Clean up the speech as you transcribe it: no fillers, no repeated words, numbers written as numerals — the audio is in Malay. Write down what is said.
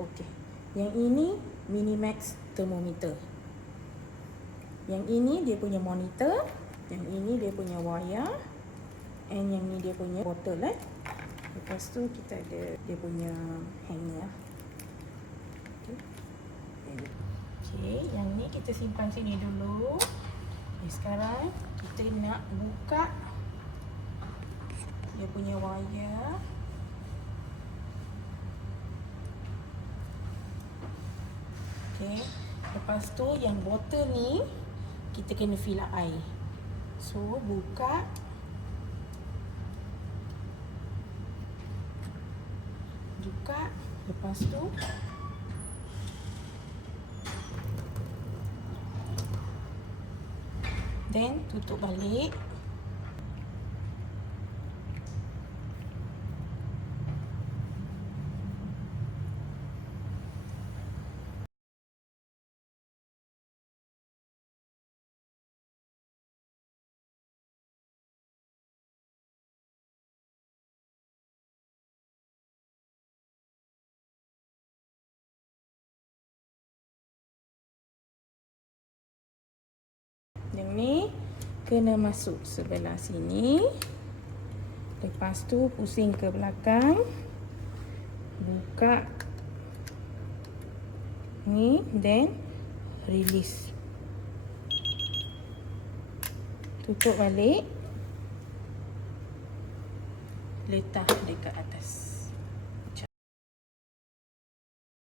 Okey. Yang ini Minimax thermometer. Yang ini dia punya monitor, yang ini dia punya wire, and yang ni dia punya bottle Lepas tu kita ada dia punya hanger. Okey, yang ni kita simpan sini dulu. Sekarang kita nak buka dia punya wire. Okey, lepas tu yang botol ni kita kena fill up air. So, buka. Lepas tu then tutup balik. Yang ni kena masuk sebelah sini. Lepas tu pusing ke belakang. Buka ni, then release. Tutup balik. Letak dekat atas.